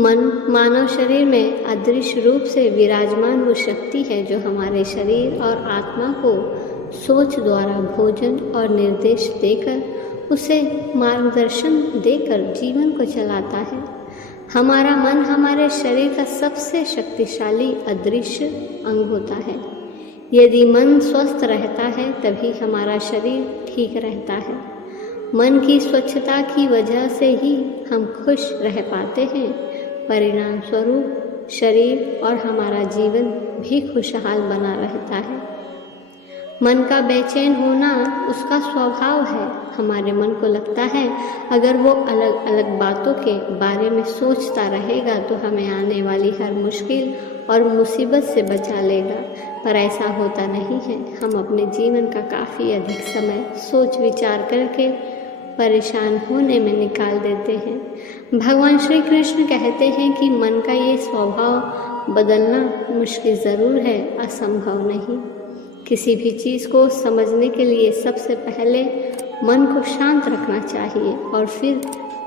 मन मानव शरीर में अदृश्य रूप से विराजमान वो शक्ति है जो हमारे शरीर और आत्मा को सोच द्वारा भोजन और निर्देश देकर उसे मार्गदर्शन देकर जीवन को चलाता है। हमारा मन हमारे शरीर का सबसे शक्तिशाली अदृश्य अंग होता है। यदि मन स्वस्थ रहता है तभी हमारा शरीर ठीक रहता है। मन की स्वच्छता की वजह से ही हम खुश रह पाते हैं। परिणाम स्वरूप शरीर और हमारा जीवन भी खुशहाल बना रहता है। मन का बेचैन होना उसका स्वभाव है। हमारे मन को लगता है अगर वो अलग अलग बातों के बारे में सोचता रहेगा तो हमें आने वाली हर मुश्किल और मुसीबत से बचा लेगा, पर ऐसा होता नहीं है। हम अपने जीवन का काफ़ी अधिक समय सोच विचार करके परेशान होने में निकाल देते हैं। भगवान श्री कृष्ण कहते हैं कि मन का ये स्वभाव बदलना मुश्किल ज़रूर है, असंभव नहीं। किसी भी चीज़ को समझने के लिए सबसे पहले मन को शांत रखना चाहिए और फिर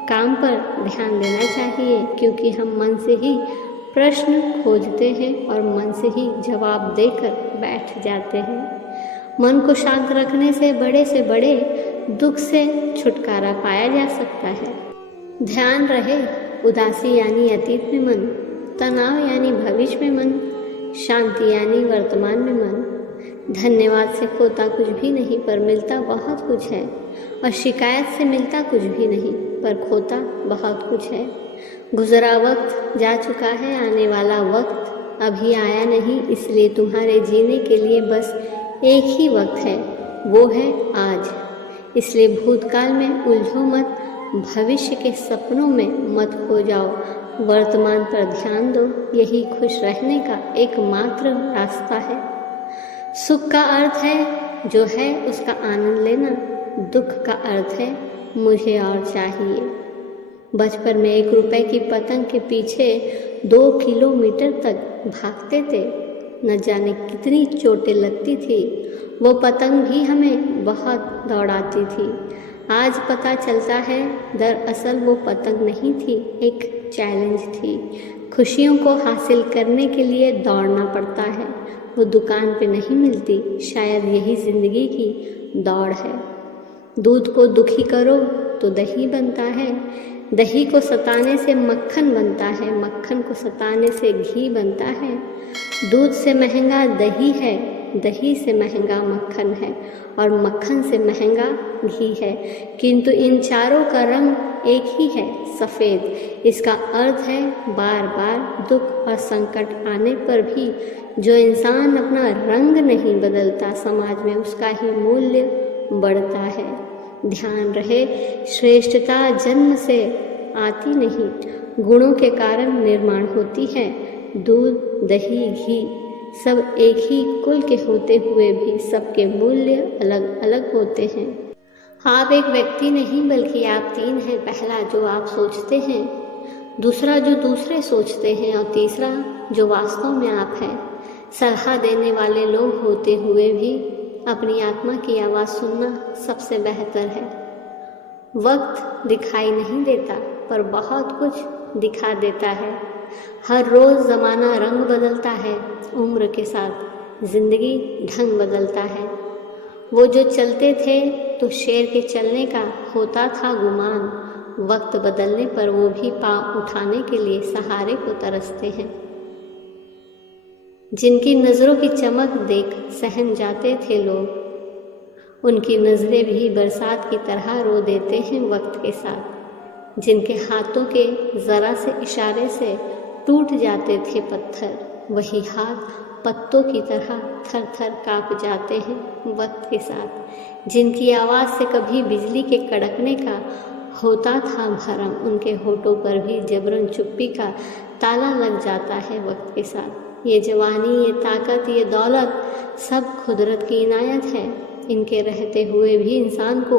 काम पर ध्यान देना चाहिए, क्योंकि हम मन से ही प्रश्न खोजते हैं और मन से ही जवाब देकर बैठ जाते हैं। मन को शांत रखने से बड़े दुख से छुटकारा पाया जा सकता है। ध्यान रहे, उदासी यानी अतीत में मन, तनाव यानी भविष्य में मन, शांति यानी वर्तमान में मन। धन्यवाद से खोता कुछ भी नहीं पर मिलता बहुत कुछ है, और शिकायत से मिलता कुछ भी नहीं पर खोता बहुत कुछ है। गुजरा वक्त जा चुका है, आने वाला वक्त अभी आया नहीं, इसलिए तुम्हारे जीने के लिए बस एक ही वक्त है, वो है आज। इसलिए भूतकाल में उलझो मत, भविष्य के सपनों में मत खो जाओ, वर्तमान पर ध्यान दो। यही खुश रहने का एकमात्र रास्ता है। सुख का अर्थ है जो है उसका आनंद लेना, दुख का अर्थ है मुझे और चाहिए। बचपन में 1 रुपए की पतंग के पीछे 2 किलोमीटर तक भागते थे। न जाने कितनी चोटें लगती थी, वो पतंग भी हमें बहुत दौड़ाती थी। आज पता चलता है दरअसल वो पतंग नहीं थी, एक चैलेंज थी। खुशियों को हासिल करने के लिए दौड़ना पड़ता है, वो दुकान पे नहीं मिलती। शायद यही ज़िंदगी की दौड़ है। दूध को दुखी करो तो दही बनता है, दही को सताने से मक्खन बनता है, मक्खन को सताने से घी बनता है। दूध से महंगा दही है, दही से महंगा मक्खन है, और मक्खन से महंगा घी है। किंतु इन चारों का रंग एक ही है, सफ़ेद। इसका अर्थ है बार बार दुख और संकट आने पर भी जो इंसान अपना रंग नहीं बदलता, समाज में उसका ही मूल्य बढ़ता है। ध्यान रहे, श्रेष्ठता जन्म से आती नहीं, गुणों के कारण निर्माण होती है। दूध, दही, घी सब एक ही कुल के होते हुए भी सबके मूल्य अलग अलग होते हैं। आप एक व्यक्ति नहीं बल्कि आप 3 हैं। पहला जो आप सोचते हैं, दूसरा जो दूसरे सोचते हैं, और तीसरा जो वास्तव में आप हैं। सलाह देने वाले लोग होते हुए भी अपनी आत्मा की आवाज़ सुनना सबसे बेहतर है। वक्त दिखाई नहीं देता पर बहुत कुछ दिखा देता है। हर रोज़ ज़माना रंग बदलता है, उम्र के साथ ज़िंदगी ढंग बदलता है। वो जो चलते थे तो शेर के चलने का होता था गुमान, वक्त बदलने पर वो भी पाँव उठाने के लिए सहारे को तरसते हैं। जिनकी नज़रों की चमक देख सहम जाते थे लोग, उनकी नज़रें भी बरसात की तरह रो देते हैं वक्त के साथ। जिनके हाथों के ज़रा से इशारे से टूट जाते थे पत्थर, वही हाथ पत्तों की तरह थर थर काँप जाते हैं वक्त के साथ। जिनकी आवाज़ से कभी बिजली के कड़कने का होता था भरम, उनके होठों पर भी जबरन चुप्पी का ताला लग जाता है वक्त के साथ। ये जवानी, ये ताकत, ये दौलत सब कुदरत की इनायत है। इनके रहते हुए भी इंसान को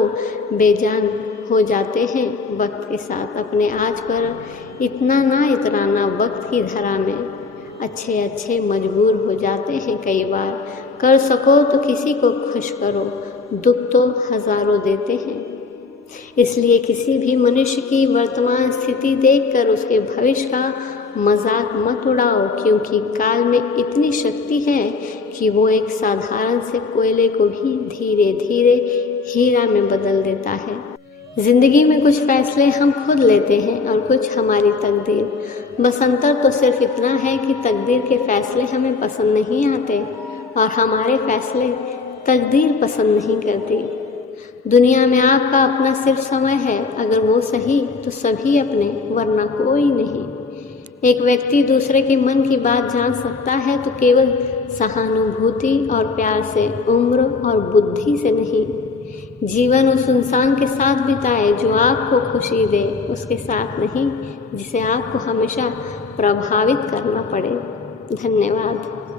बेजान हो जाते हैं वक्त के साथ। अपने आज पर इतना ना इतराना वक्त की धरा में, अच्छे मजबूर हो जाते हैं कई बार। कर सको तो किसी को खुश करो, दुख तो हज़ारों देते हैं। इसलिए किसी भी मनुष्य की वर्तमान स्थिति देखकर उसके भविष्य का मजाक मत उड़ाओ, क्योंकि काल में इतनी शक्ति है कि वो एक साधारण से कोयले को भी धीरे धीरे हीरा में बदल देता है। जिंदगी में कुछ फैसले हम खुद लेते हैं और कुछ हमारी तकदीर। बस अंतर तो सिर्फ इतना है कि तकदीर के फैसले हमें पसंद नहीं आते और हमारे फैसले तकदीर पसंद नहीं करती। दुनिया में आपका अपना सिर्फ समय है, अगर वो सही तो सभी अपने, वरना कोई नहीं। एक व्यक्ति दूसरे के मन की बात जान सकता है तो केवल सहानुभूति और प्यार से, उम्र और बुद्धि से नहीं। जीवन उस इंसान के साथ बिताए जो आपको खुशी दे, उसके साथ नहीं जिसे आपको हमेशा प्रभावित करना पड़े। धन्यवाद।